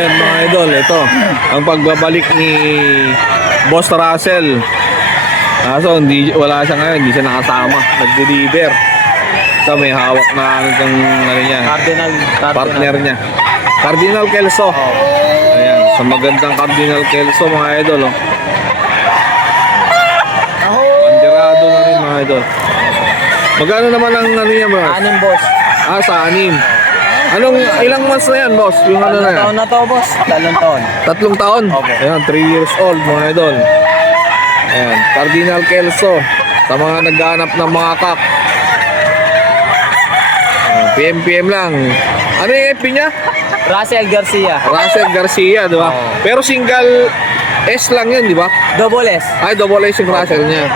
Ayan mga idol, ito ang pagbabalik ni Boss Russell. Kaso wala siya ngayon, hindi siya nakasama. Nag-deliver. So may hawak na ano niya, Cardinal. partner niya. Cardinal Kelso. Ayan, sa magandang Cardinal Kelso mga idol. Oh. Banderado na rin mga idol. Magkano naman ang ano niya bro? 6 boss. Sa 6. Ilang months na yan boss? Yung ano na yan? Taon na to boss. 3 taon. 3 taon? Opo. Ayan, 3 years old mga idol. Ayan, Cardinal Kelso. Sa mga naghahanap ng mga kak. PM lang. Ano yung FB niya? Russell Garcia. Russell Garcia, di ba? Oo. Pero single S lang yun, di ba? Double S. Ay, double S yung Russell niya.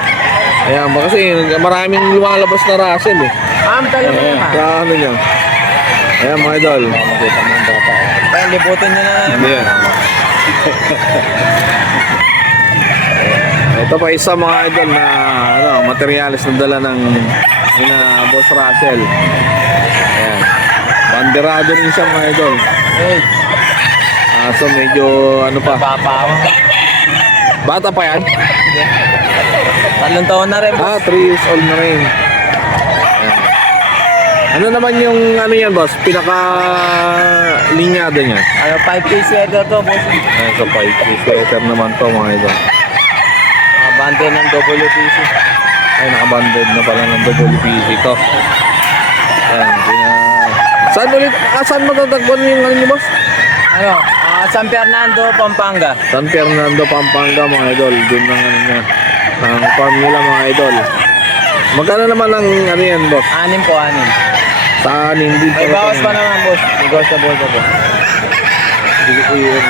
Ayan, kasi maraming lumalabas na Russell eh. Talaga Ayan, naman. sa ano niya. Ayan mga idol. Makikita mo yung bata. Kaya libutin nyo na Hindi yan. Ito pa isa mga idol na materialis na dala ng Boss Russell. Ayan. Banderado rin siya mga idol. Hey, So medyo ano pa. papawa. Bata pa yan? 3 taon na rin boss. 3 years old na rin. Ayan. Ano naman yung ano yan boss? Pinaka linyada niya. 5-piece sweater to boss. Ayan, so 5-piece sweater naman to mga idol. Bante ng WPC. Ay, nakabanded na pala ng WPC to. Ayan, saan matatagpuan yung ano niyo boss? San Fernando, Pampanga. San Fernando, Pampanga mga idol. Doon ng ano niya. Ang farm nila mga idol. Magkano naman ang ano yan boss? 6 po, 6. Sa anin din May bawas pa naman boss. Negotiable pa po. Hindi ko yun.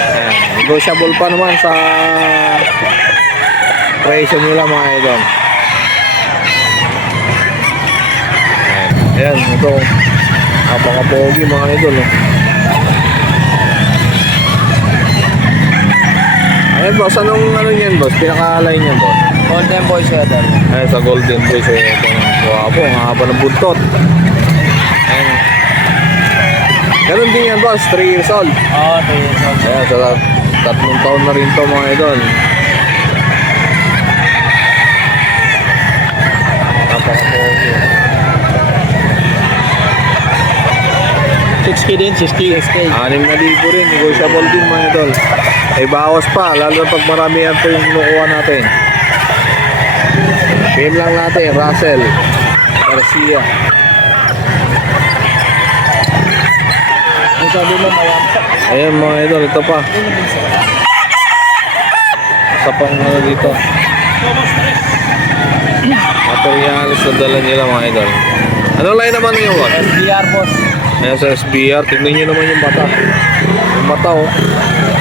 Ayan, negotiable pa naman sa presyo nila mga idol. Ayan, ito. Napaka-pogi mga idol. Ayan boss, anong ano niyan boss? Pinaka-line niyan boss? Golden boy sweater. Ayan, sa Golden Boy. So, ito. Wapo, ang haba ng buntot. Ayan. Ganun din yan boss, 3 years old. 3 years old. Ayan, sa 3 taon na rin to mga idol. Napaka-pogi. 6K din, 6K. 6,000 rin, negotiable din mga idol. Ay bawas pa, lalo pag marami yan po yung kinukuha natin. PM lang natin, Russell Garcia. Ang sabi mo, mayampa. Ayan mga idol, ito pa. Sa pang ano dito. Materialis na dala nila mga idol. Anong line naman yung what? SBR boss. Ayan sa SBR, tignan nyo naman yung mata. Yung mata oh.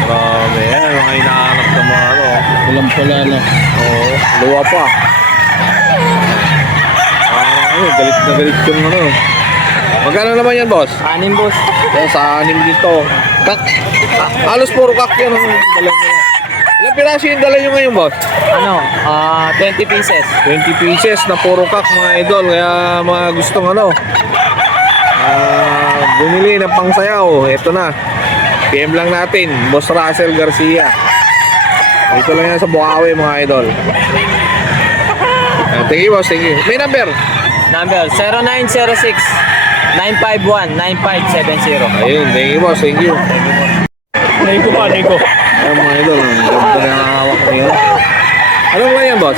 Grabe yan, mga hinahanap ng mga ano. Pulang-pula na. Oo, luwa pa. Galit na galit yung ano. Magkano naman yan boss? 6 boss. Yan sa 6 dito. Halos puro kak yan ang dala nyo. Ilang piraso yung dala nyo ngayon boss? 20 pieces. 20 pieces na puro kak mga idol. Kaya mga gustong ano, bumili ng pangsayaw. Ito na. PM lang natin, Boss Russell Garcia. Dito lang yan sa Bukawi mga idol. Thank you boss, thank you. May number? Number 0906-951-9570. Ayun, thank you boss, thank you. Nico pa, Nico. Ayan mga idol, ang ganda na hawak niyo. Anong ba yan boss?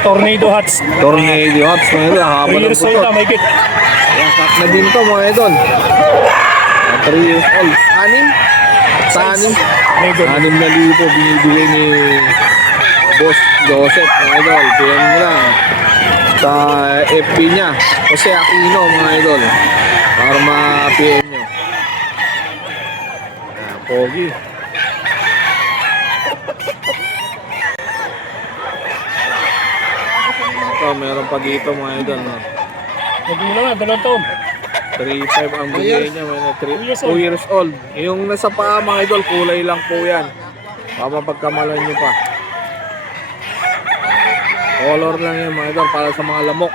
Tornado hats. Tornado hats mga idol, haba 3 ng years old puto. na, may kit. Ayan, kak na din to mga idol. 3 years old. 6? Sa 6? 6,000 binibigay ni Boss Joseph mga idol. PM nyo lang sa FB niya Jose Aquino mga idol para ma-PM nyo. Pogi. Ito, meron pa dito mga idol. No? Huwag mo naman, 2 taon. 3.5 ang bigay niya, may 2 2 years old. Yung nasa paa mga idol, kulay lang po yan. Mapapagkamalan nyo pa. Color lang yan mga idol, para sa mga lamok.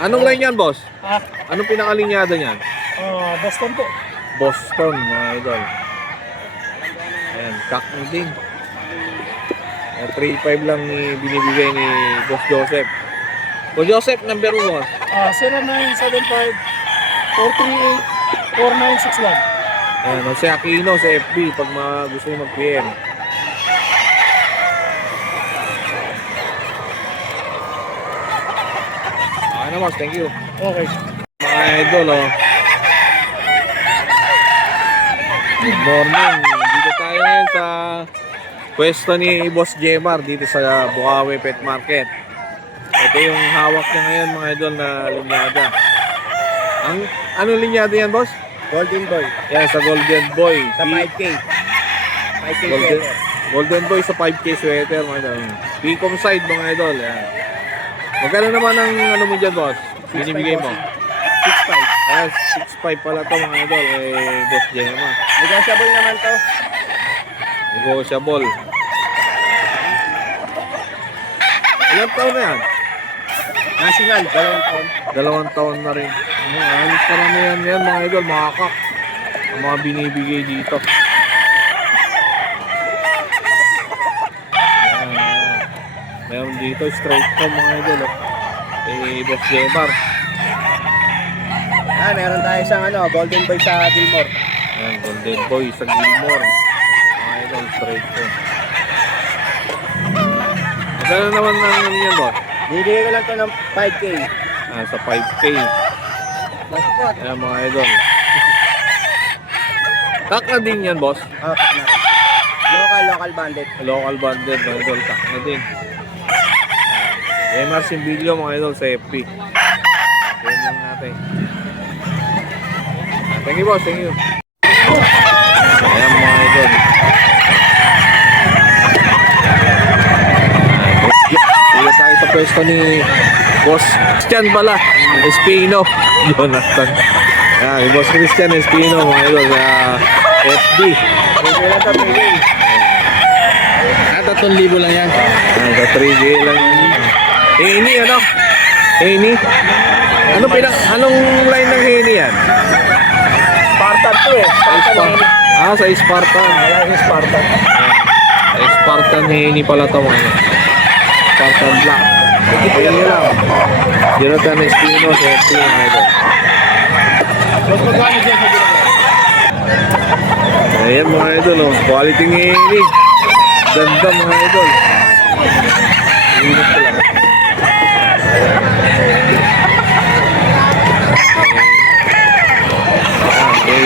Anong line yan boss? Ah, Anong pinakalinyada niyan? Boston po. Boston, mga idol. Ayan, kak na din. 3.5 lang ni binibigay ni Boss Joseph. Boss Joseph, number 1. 0975-438-4961. Ayan, si Aquino sa FB pag gusto nyo mag-PM. Okay na, boss. Thank you. Okay. Mga idol, oh. Good morning. Dito tayo ngayon sa pwesto ni Boss Jemar dito sa Bukawi Pet Market. Ito yung hawak niya ngayon, mga idol, na linyada. Anong linyada yan, boss? Golden Boy. Yan, sa Golden Boy. Sa 5K. 5K Golden, Golden Boy sa 5K sweater, mga idol. Picom side, mga idol. Yan. Magkano naman ang ano mo dyan, boss? Binibigay mo? 6.5. Ah, 6.5 pala to, mga idol. Boss Jemar. Negotiable naman to. Negotiable. Ilang taon na yan? National, 2 taon. 2 taon na rin. Alis karamihan yan, mga idol, makakak. Ang mga binibigay dito. Meron dito, straight to, mga idol. Boss Jemar. Meron tayo isang Golden Boy sa Gilmore. Ayan, Golden Boy sa Gilmore. Mga idol, straight to. Magkano naman ang ano yan, boss? Bibigay ko lang to ng 5K. Sa 5K. Ayan, mga idol. Kak na din yan, boss. Tak na rin. Local bandit. Local banded, mga idol. Kak na din. MR Simbilio, mga idol, sa FP. Ayan lang natin. Thank you, boss. Thank you. Ayan, mga idol. Dito tayo sa pwesto ni Boss Christian pala. Espino. Jonathan. Ayan, Boss Christian Espino, mga idol, sa FB. Bibigay lang to 3K. 3,000 lang yan. Sa 3K lang yan. Heni, ano? Heni? Anong line ng Heni yan? Spartan to eh. Sa Spartan. Wala yung Spartan. Spartan Heni pala ito, mga Spartan Black. Heni lang. Jonathan Espino sa FB, mga idol. Mas magkano dyan sa Gilmore? Ayan, mga idol, oh. Quality ng Heni. Ganda, mga idol. Init ko lang.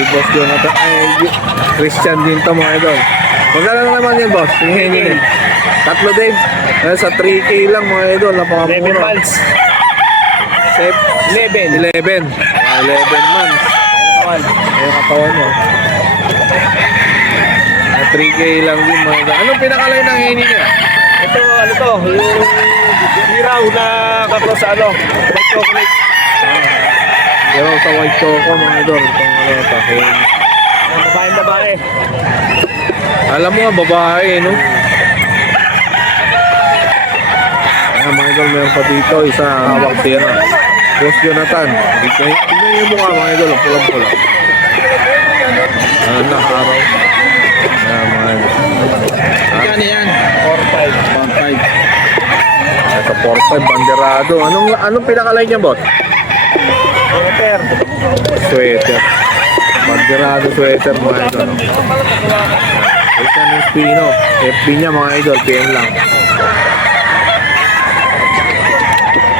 Boss Jonathan, Christian din to, mga idol. Magkano na naman yan, boss? Yung Henny din. 3 Dave. Sa 3K lang, mga idol. 11 Napakamura. months. 11. 11 months. Ayun katawan mo. 3K lang din, mga idol. Anong pinakalay ng Henny niya? Ito, yung hiraw na kapro sa white chocolate. Pero sa white choco, mga idol. Itong Henny. Babae. Alam mo nga, babae, no? Ayan, mga idol, meron pa dito, isa hawak sira. Boss Jonathan. Tignan yung mukha, mga idol, pulang-pulang. Nakaraw. Ayan, mga idol. Kano yan? 4.5. Sa 4.5, banderado. Anong pinakalay niya, boss? Sweater. Sweater. Banderado sweater, mga idol. Ito ng Espino. FB niya, mga idol, PM lang.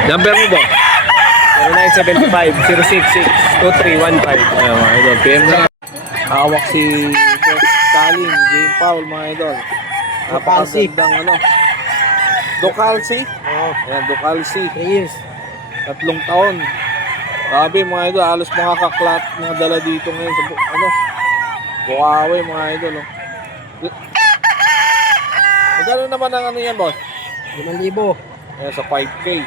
Number mo ba? 0975-066-2315. Ayan, mga idol, PM lang. Hawak si Boss Stalin, Jane Paul, mga idol. Napakagandang ano. Ducalci. Ayan, Ducalci. 3 years. 3 taon. Grabe, mga idol, halos mga kaklat mga dala dito ngayon sa Bukawi, mga idol. Oh. Magkano naman ang ano yan, boss? 5,000. Ayan, sa 5K.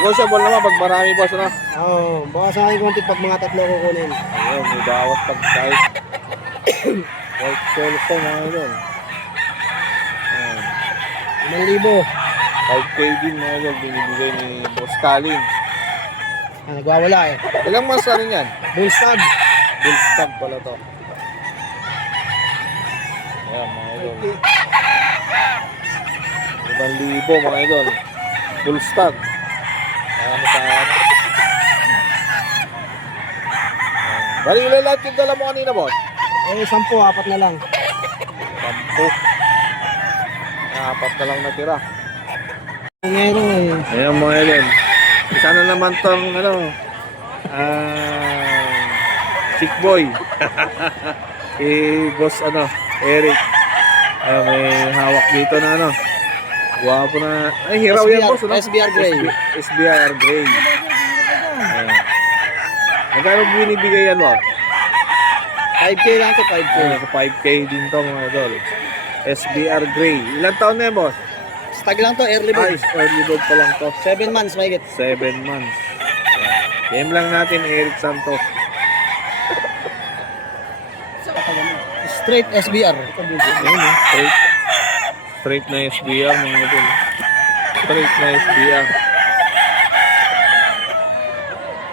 Negotiable naman pag marami, boss, ano? Baka sa akin konti pag mga 3 kukunin. Ayun, may bawas pag kahit white cellphone, mga idol. Ayan. 5,000. 5K din, mga idol, binibigay ni Boss Stalin. Nagwawala eh. Ilang months na rin yan? Bullstag. Bullstag pala to. Ayan mga idol. 5,000 mga idol. Bullstag. Ayan sa... Bali ilan lahat yung dala mo kanina, boss? 10, 4 na lang. 10. Apat na lang natira. Meron eh. Ayan mga idol. Isa na naman tong sick boy. Boss Eric. Ayan, may hawak dito na Guwapo na. Ay, hiraw yan boss. SBR Gray. SBR Gray. Ayan. Magkano binibigay yan mo? 5K lang to, 5K. Ayan, sa 5K din to mga idol. SBR Gray. Ilan taon na yan boss? Stag lang to, early bird. Ay, early bird pa lang to. 7 months, may get. 7 months. Ayan. Game lang natin, Eric Santos. Straight SBR. Ayun, straight na SBR mga idol. Straight na SBR.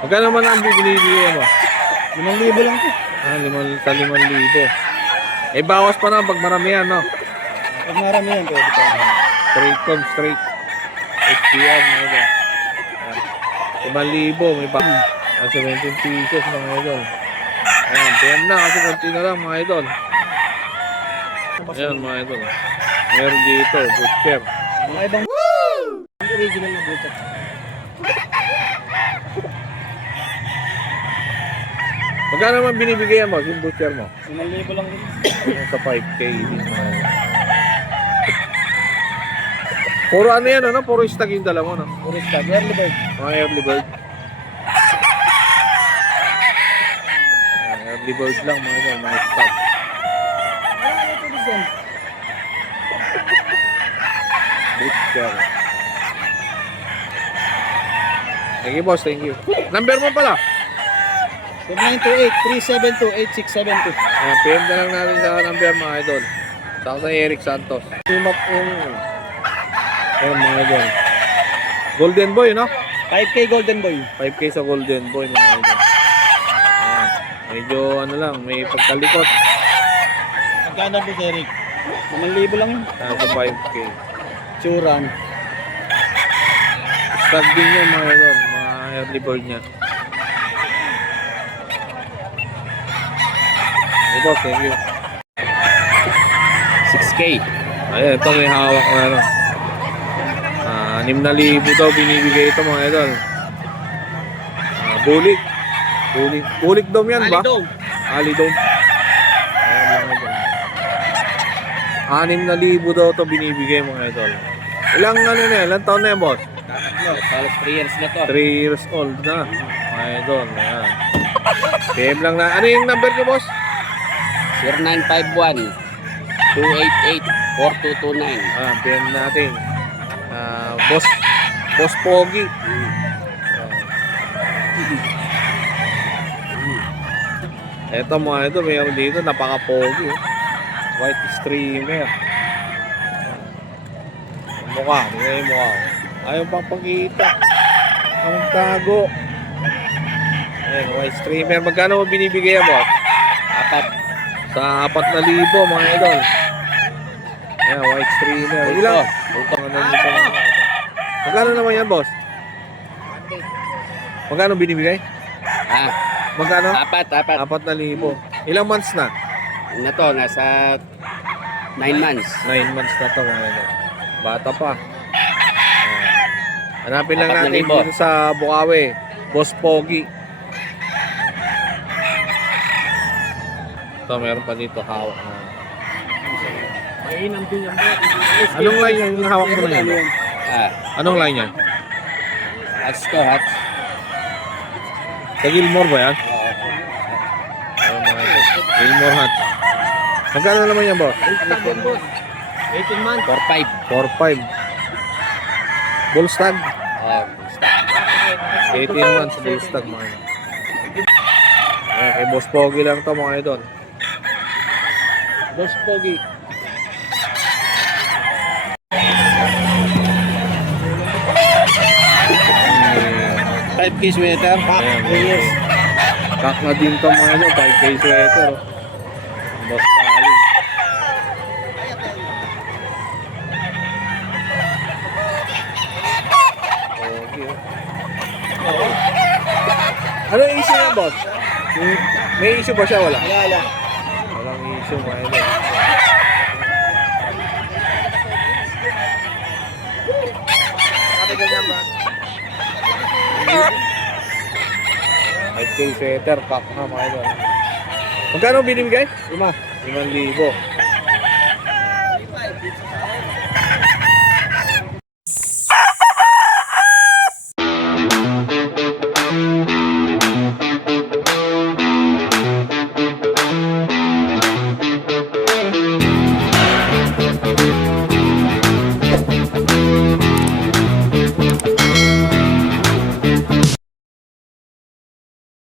Magkano man ang binibigay mo? 5,000 lang to. 5,000. Eh, bawas pa na pag maramihan, no? Pag marami yan, pwede pa. Straight. SBR mga idol. 5,000. May pa. 17 pesos mga idol. Ayan, PM na kasi konti na lang mga idol. Ayan mga idol. Meron dito, butcher. Mga ibang original na buto. Magkano naman binibigyan mo yung butcher mo? 5,000 lang din. Yung sa 5K. Puro ano yan, Puro stag yung dala mo, no? Puro stag, early bird. Mga early bird. Early bird lang mga idol, mga stag. Butcher. Thank you boss, thank you. Number mo pala? 0928-372-8672. PM na lang natin sa number mga idol. Saka sa Eric Santos. Timak mga idol. Golden Boy, no? 5K Golden Boy. 5K sa Golden Boy mga idol. Ayan. Medyo may pagkalikot. Magkano po, Eric? 5,000 lang yun. Sa 5K. Churan. Stag din yan mga idol. Mga early bird niya. Hey boss, thank you. 6K. Ayan, ito may hawak na 6,000 daw binibigay ito mga idol. Bulik. Bulik dom yan ba? Ali dom. Ayan mga idol. 6,000 daw ito binibigay mga idol. Ilang taon na yan boss? Halos 3 years na to. 3 years old na. Mga idol, ayan. PM lang na. Ano yung number niyo boss? 0951-288-4229. PM natin. Boss Pogi. Eto mga ito, mayroon dito, napaka-pogi. White streamer. Mukha, tingnan yung mukha. Ayaw pang pagkita. Ang tago. Ayan, white streamer. Magkano mo binibigay mo? Sa 4,000 mga idol. Ayan, white streamer. Ilang? Magkano naman yan, boss? Magkano binibigay? Magkano? 4,000. Ilang months na? Ano to, nasa 9 months. 9 months na to mga idol. Bata pa. Hanapin lang natin 4,000. dito sa Bukawi. Boss Pogi. Ito, meron pa dito hawak na. Mainam din yan. Anong line yung hawak mo na yan? Anong line yan? Hats to, hats. Sa Gilmore ba yan? Ayun mga idol. Gilmore hat. Magkano naman yan, boss? 18 months. 4-5. 4,500. Bull stag. 18 18 months bull stag mga idol. Ayan, kay Boss Pogi lang to mga idol. Boss Pogi. 5K sweater. Ayan. 3 years. Kak na din to mga idol, 5K sweater. Oh. Boss Calin. Okay. Oh. Ano yung issue niya, boss? May issue ba siya? Wala. Wala. Walang issue mga idol. Five K sweater, pack na mga idol. Magkano binibigay? 5. 5,000.